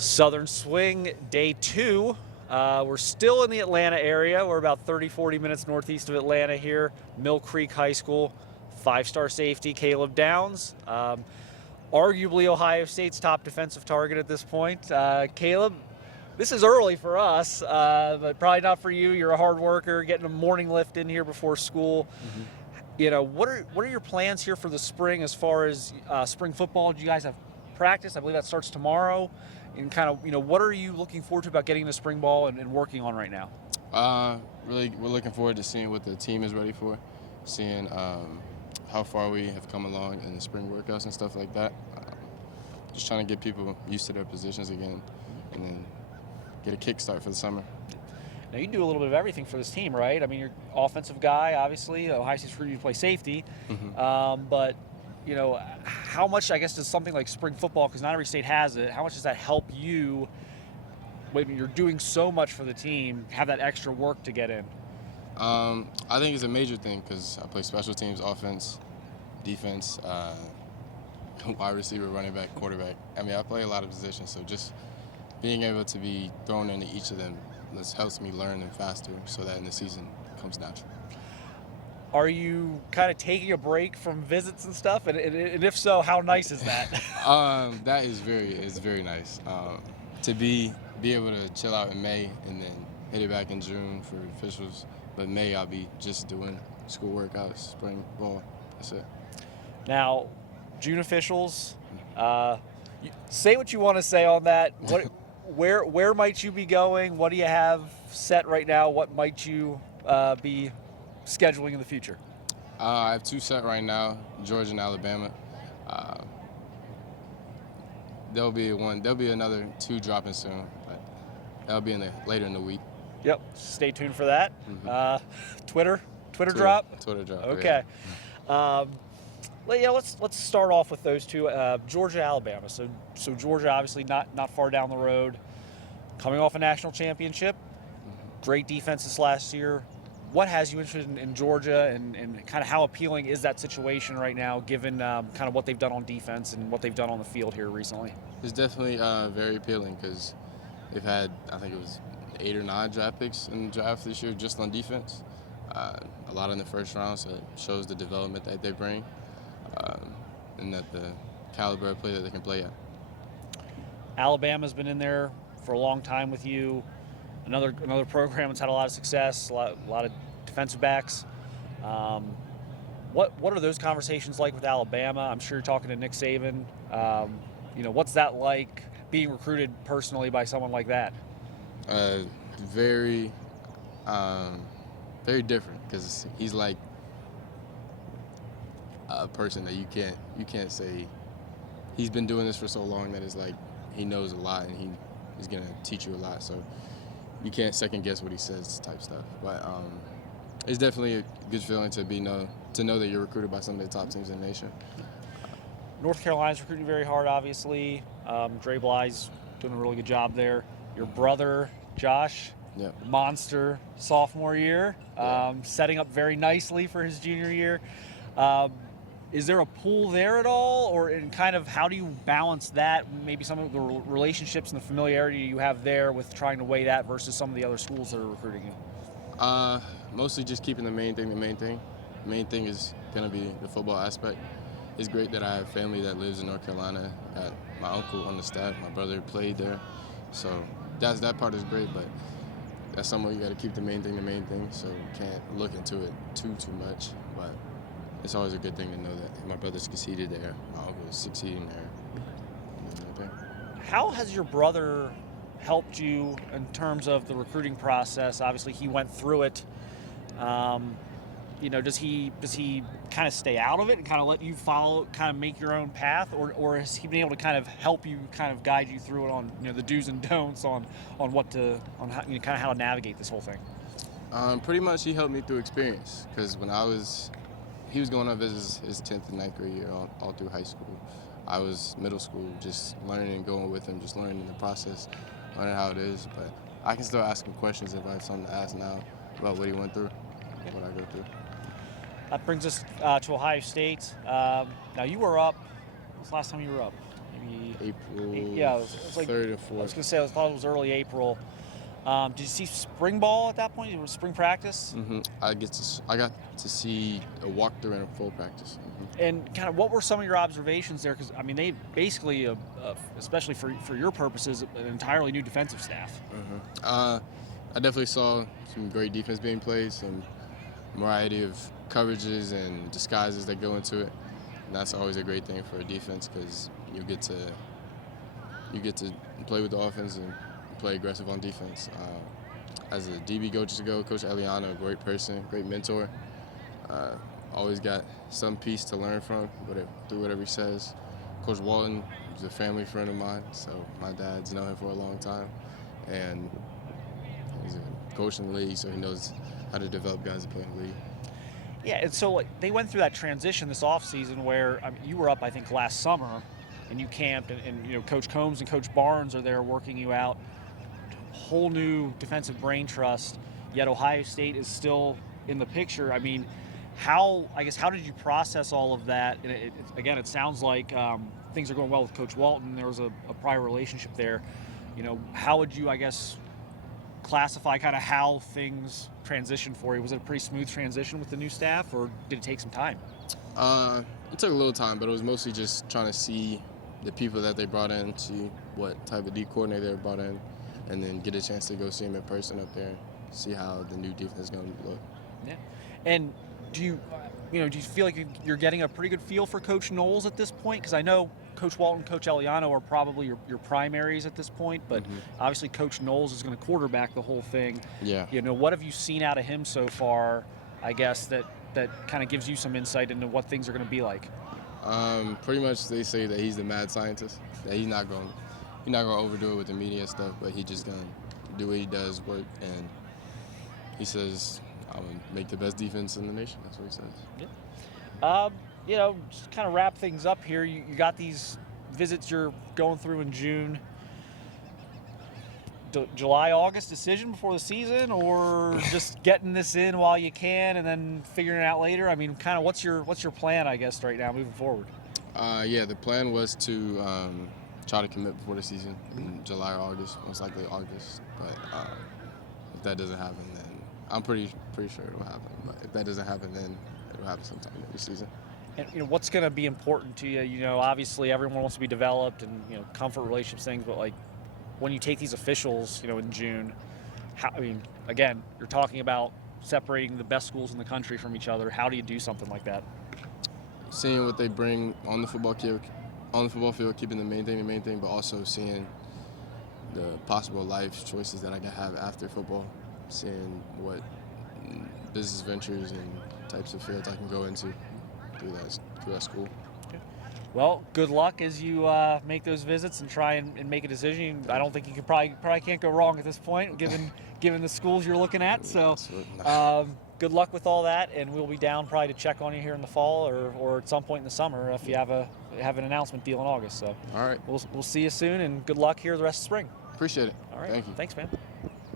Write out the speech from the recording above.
Southern Swing Day 2. We're still in the Atlanta area. We're about 30-40 minutes northeast of Atlanta here. Mill Creek High School. 5-star safety Caleb Downs. Arguably Ohio State's top defensive target at this point. Caleb, this is early for us, but probably not for you. You're a hard worker, getting a morning lift in here before school. Mm-hmm. You know, what are your plans here for the spring as far as spring football? Do you guys have practice? I believe that starts tomorrow. And kind of, what are you looking forward to about getting into spring ball and working on right now? Really, we're looking forward to seeing what the team is ready for, seeing how far we have come along in the spring workouts and stuff like that. Just trying to get people used to their positions again and then get a kickstart for the summer. Now, you do a little bit of everything for this team, right? I mean, you're an offensive guy, obviously. Ohio State's for you to play safety. Mm-hmm. But, how much, I guess, does something like spring football, because not every state has it, how much does that help you when you're doing so much for the team, have that extra work to get in? I think it's a major thing because I play special teams, offense, defense, wide receiver, running back, quarterback. I mean, I play a lot of positions, so just being able to be thrown into each of them helps me learn them faster so that in the season it comes natural. Are you kind of taking a break from visits and stuff? And if so, how nice is that? That is very nice. To be able to chill out in May and then hit it back in June for officials. But May I'll be just doing school workouts, spring ball. That's it. Now, June officials, say what you want to say on that. Where might you be going? What do you have set right now? What might you be scheduling in the future? I have 2 set right now, Georgia and Alabama. There'll be another 2 dropping soon, but that'll be later in the week. Yep, stay tuned for that. Mm-hmm. Twitter drop. Twitter drop. Okay. Yeah. Let's start off with those 2. Georgia, Alabama. So Georgia obviously not far down the road, coming off a national championship. Great defenses last year. What has you interested in Georgia, and kind of how appealing is that situation right now, given kind of what they've done on defense and what they've done on the field here recently? It's definitely very appealing because they've had, I think it was 8 or 9 draft picks in the draft this year just on defense. A lot in the first round, so it shows the development that they bring and that the caliber of play that they can play at. Alabama's been in there for a long time with you. Another program that's had a lot of success, a lot of defensive backs. What are those conversations like with Alabama? I'm sure you're talking to Nick Saban. What's that like, being recruited personally by someone like that? Very different, because he's like a person that you can't say he's been doing this for so long that it's like he knows a lot and he's gonna teach you a lot. So you can't second guess what he says, type stuff. But it's definitely a good feeling to know that you're recruited by some of the top teams in the nation. North Carolina's recruiting very hard, obviously. Dre Bly's doing a really good job there. Your brother, Josh, monster sophomore year, setting up very nicely for his junior year. Is there a pool there at all, or in kind of how do you balance that, maybe some of the relationships and the familiarity you have there with trying to weigh that versus some of the other schools that are recruiting you? Mostly just keeping the main thing. The main thing is going to be the football aspect. It's great that I have family that lives in North Carolina. Got my uncle on the staff. My brother played there. So that part is great, but that's somewhere you got to keep the main thing, so you can't look into it too much. But it's always a good thing to know that my brother succeeded there, my uncle is succeeding there. How has your brother helped you in terms of the recruiting process? Obviously, he went through it. Does he kind of stay out of it and kind of let you follow, kind of make your own path, or has he been able to kind of help you, kind of guide you through it on the do's and don'ts on how, kind of how to navigate this whole thing? Pretty much, he helped me through experience, because when he was going on visits his 10th and 9th grade year all through high school. I was middle school, just learning and going with him, just learning the process, learning how it is. But I can still ask him questions if I have something to ask now about what he went through, what I go through. That brings us to Ohio State. Now, you were up. When was the last time you were up? Maybe April. Yeah, it was like 3rd and I 4th. was gonna say I thought it was early April. Did you see spring ball at that point? It was spring practice. I got to see a walkthrough and a full practice. And kind of what were some of your observations there? Because I mean, they basically, especially for your purposes, an entirely new defensive staff. I definitely saw some great defense being played, some variety of coverages and disguises that go into it. And that's always a great thing for a defense because you get to play with the offense and play aggressive on defense. As a DB coach ago, Coach Eliano, a great person, great mentor. Always got some piece to learn from through whatever he says. Coach Walton is a family friend of mine, so my dad's known him for a long time. And he's a coach in the league, so he knows how to develop guys to play in the league. Yeah, and so like, they went through that transition this offseason where you were up, I think, last summer, and you camped, and you know Coach Combs and Coach Barnes are there working you out. Whole new defensive brain trust, yet Ohio State is still in the picture. I mean, how did you process all of that? And it sounds like things are going well with Coach Walton. There was a prior relationship there. You know, how would you, classify kind of how things transitioned for you? Was it a pretty smooth transition with the new staff, or did it take some time? It took a little time, but it was mostly just trying to see the people that they brought in, see what type of D coordinator they brought in, and then get a chance to go see him in person up there, see how the new defense is going to look. Yeah. And do you feel like you're getting a pretty good feel for Coach Knowles at this point? Because I know Coach Walton, Coach Eliano are probably your primaries at this point, but obviously Coach Knowles is going to quarterback the whole thing. Yeah. You know, what have you seen out of him so far, I guess, that kind of gives you some insight into what things are going to be like? Pretty much they say that he's the mad scientist, that he's not going to overdo it with the media stuff, but he's just going to do what he does, work, and he says, I'm going to make the best defense in the nation. That's what he says. Yeah. Just kind of wrap things up here. You got these visits you're going through in June. July, August decision before the season, or just getting this in while you can and then figuring it out later? I mean, kind of what's your plan, I guess, right now moving forward? The plan was to try to commit before the season in July or August, most likely August. But if that doesn't happen, then I'm pretty sure it'll happen. But if that doesn't happen, then it'll happen sometime next season. And what's going to be important to you? You know, obviously everyone wants to be developed and comfort relationships things, but like when you take these officials, in June, again, you're talking about separating the best schools in the country from each other. How do you do something like that? Seeing what they bring on the football field, keeping the main thing, but also seeing the possible life choices that I can have after football, seeing what business ventures and types of fields I can go into through that school. Well, good luck as you make those visits and try and make a decision. I don't think you could probably can't go wrong at this point, given the schools you're looking at. So, good luck with all that, and we'll be down probably to check on you here in the fall or at some point in the summer if you have an announcement deal in August. So, all right, we'll see you soon, and good luck here the rest of spring. Appreciate it. All right, thank you. Thanks, man.